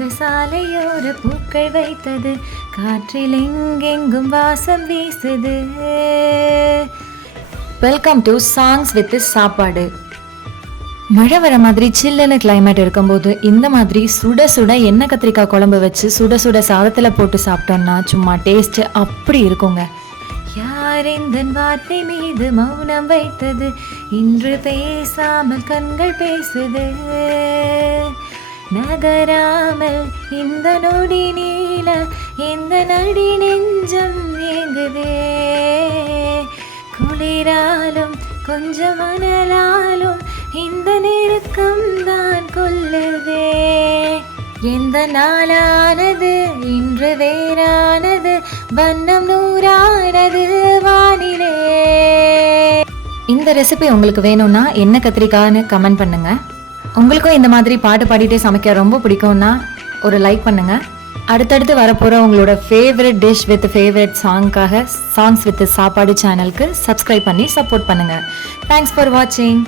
இந்த சாலையோர பூக்கள் வைத்தது, காற்றில் எங்கெங்கும் வாசம் வீசுது. வெல்கம் டு சாங்ஸ் வித் சாப்பாடு. மழை வர மாதிரி சில்லுன்னு கிளைமேட் இருக்கும்போது இந்த மாதிரி சுட சுட எண்ணெய் கத்திரிக்காய் குழம்பு வச்சு சுட சுட சாதத்தில் போட்டு சாப்பிட்டோம்னா சும்மா டேஸ்ட் அப்படி இருக்குங்க. யார் இந்த வார்த்தை மீது மௌனம் வைத்தது, இன்று பேசாமல் கண்கள் பேசுது. நகராமல் இந்த நொடி நீல எந்த நடி நெஞ்சம் ஏங்குதே. குளிராலும் கொஞ்சம் மணலாலும் இந்த நெருக்கம் தான் கொல்லுதே. எந்த நாளானது இன்று வேறானது, வண்ணம் நூறானது வானிலே. இந்த ரெசிபி உங்களுக்கு வேணும்னா என்ன கத்திரிக்காய்னு கமெண்ட் பண்ணுங்க. உங்களுக்கும் இந்த மாதிரி பாட்டு பாடிட்டே சமைக்க ரொம்ப பிடிக்கும்னா ஒரு லைக் பண்ணுங்க. அடுத்தடுத்து வரப்போகிற உங்களோட ஃபேவரட் டிஷ் வித் ஃபேவரட் சாங்காக சாங்ஸ் வித் சாப்பாடு சேனலுக்கு சப்ஸ்கிரைப் பண்ணி சப்போர்ட் பண்ணுங்க. தேங்க்ஸ் ஃபார் வாட்சிங்.